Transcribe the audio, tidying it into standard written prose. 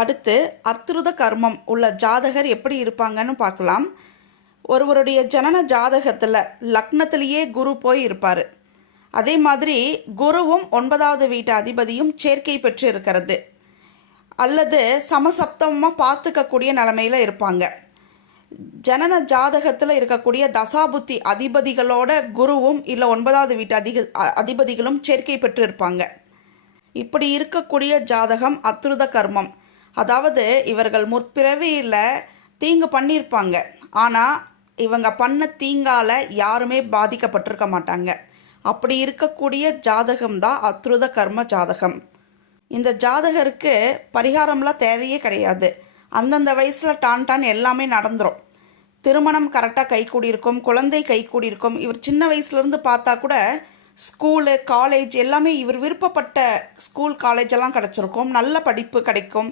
அடுத்து அத்ருத கர்மம் உள்ள ஜாதகர் எப்படி இருப்பாங்கன்னு பார்க்கலாம். ஒருவருடைய ஜனன ஜாதகத்தில் லக்னத்திலேயே குரு போய் இருப்பார். அதே மாதிரி குருவும் 9வது வீட்டு அதிபதியும் சேர்க்கை பெற்று இருக்கிறது அல்லது சமசப்தமாக பார்த்துக்கக்கூடிய நிலமையில் இருப்பாங்க. ஜனன ஜாதகத்தில் இருக்கக்கூடிய தசாபுத்தி அதிபதிகளோட குருவும் இல்லை 9வது வீட்டு அதிபதிகளும் சேர்க்கை பெற்று இருப்பாங்க. இப்படி இருக்கக்கூடிய ஜாதகம் அத்ருத கர்மம். அதாவது இவர்கள் முற்பிறவியில் தீங்கு பண்ணியிருப்பாங்க, ஆனால் இவங்க பண்ண தீங்கால் யாருமே பாதிக்கப்பட்டிருக்க மாட்டாங்க. அப்படி இருக்கக்கூடிய ஜாதகம்தான் அத்ருத கர்ம ஜாதகம். இந்த ஜாதகருக்கு பரிகாரம்லாம் தேவையே கிடையாது. அந்தந்த வயசில் டான் எல்லாமே நடந்துடும். திருமணம் கரெக்டாக கைகூடியிருக்கும், குழந்தை கைகூடியிருக்கும். இவர் சின்ன வயசுலேருந்து பார்த்தா கூட ஸ்கூலு காலேஜ் எல்லாமே இவர் விருப்பப்பட்ட ஸ்கூல் காலேஜ் எல்லாம் கிடச்சிருக்கும். நல்ல படிப்பு கிடைக்கும்.